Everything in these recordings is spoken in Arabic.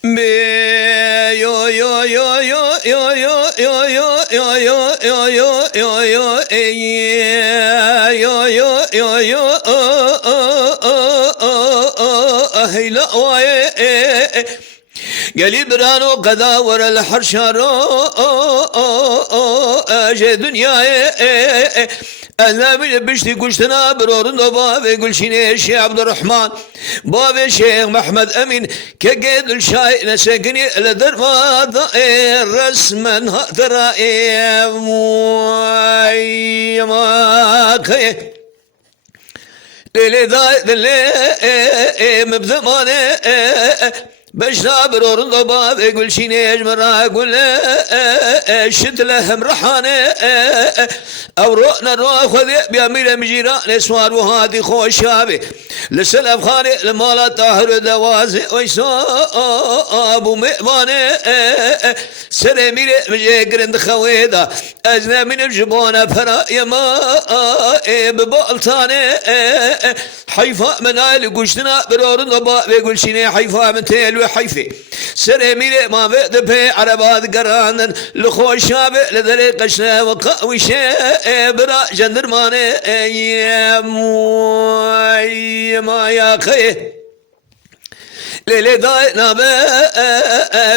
Yo yo yo yo yo yo yo yo yo yo yo yo yo yo yo yo yo yo هيلا واي قالي برانو قدا ورا الحرشارو اجي دنياي أنا من بشتي قشتنا برورن بابي قلشيني الشيخ عبد الرحمن بابي الشيخ محمد أمين كقيد الشاي نسقني لدرما ضائر رسما هاترائي موي ماكي ليلي ضاي دلي مبذماني بشنا برورن ضباب يقول شيني اجمرا يقول شد لهم رحاني او رؤنا روح خذي بيامير مجيران اسوار وهادي خوش شابي لسلف خاني المالا طاهر دوازي ويسو ابو مئباني سري ميري مجي قرند خويدا ازنا من بجبونا فرا يما ببالتاني حيفا من آل قشتنا برورن ضباب يقول شيني حيفا من تيل حيفي سري ميري ما بيد بي عربات قرانا لخوش شابي لذلك قشنا وقاوي شي برا جندرماني ما يا خي ليلي داي نابي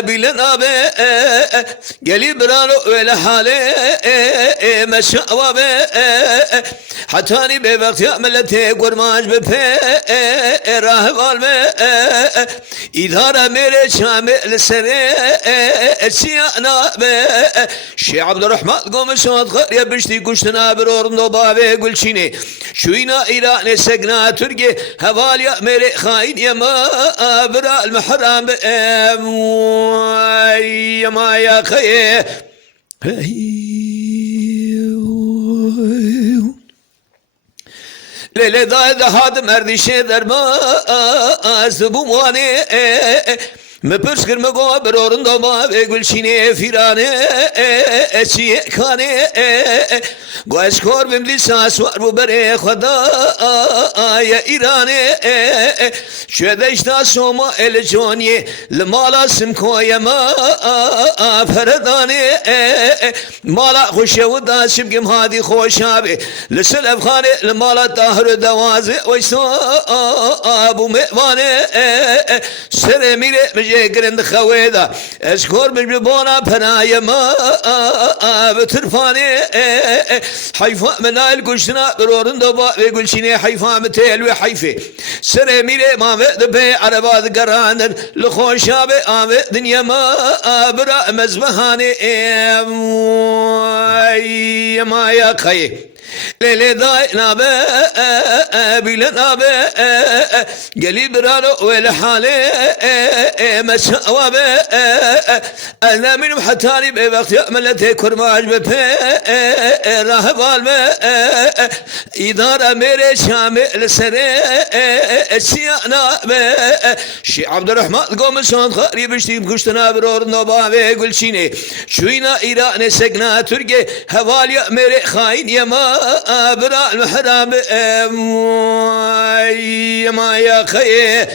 بيلا نابي قالي برانو ولا حالي مشاوابي حتاني بوقت يعملتي قرماش بفي راهب عالمي إدارة ميري شامل سري السيانا بي شي عبد الرحمن قوم شوط خير بشتي قشتنا برورن دوبابي قل شيني شوينا إيراني سقنا ترقي هواليا ميري خاين يما برا المحرم ما يا خي ليلي ضايد هاد مردي شيدر ما زبواني مپرس کرم گو برورن دو ما بگل شینه فیرانه چیه کانه گو اشکار بیم لیساس وار بو بره خدا یا ایرانه شدشتا سوما الجونی لمالا سمکوی ما فردانه مالا خوشه و داشم کم هادی خوشابه لسلف خانه لمالا طاهر دوازه ویسو ابو مئوانه سر میره قرند خويدا اشكر من بونا بنايا ما بترفاني حيفا من القشنا برورن دبا يقول شيني حيفا متيل وحيفي سري ميري ما بي عربات قرانا لخوشابي ام دنيا ما برا مزبهاني ما يا خي ليلي ضاي نابي بيلا نابي قالي برانو ولا حالي مشاوابي انا من محتاني بوقت يعملتي كرماج بفي راهب عالمي إدارة ميري شامل سري السيانا بي شي عبد الرحمن قوم شون خاري بشتي بكشتنا برور نوبابي يقول شيني شوينا إيراني سقنا ترقي هواليا ميري خاين يما برا المحرم ما يا خي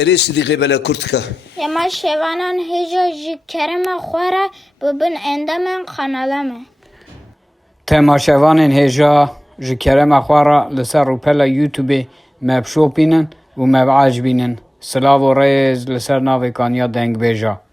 ريس دي قبل كرتكا يما شوانان هجا جي كرم خوارا ببن عندما خنالمه تماشاوان هجا جي كرم خوارا لسر روبلا يوتيوب مبشوبينن و مبعجبينن سلاو و ريز لسر ناوي كانيا دنگ بيجا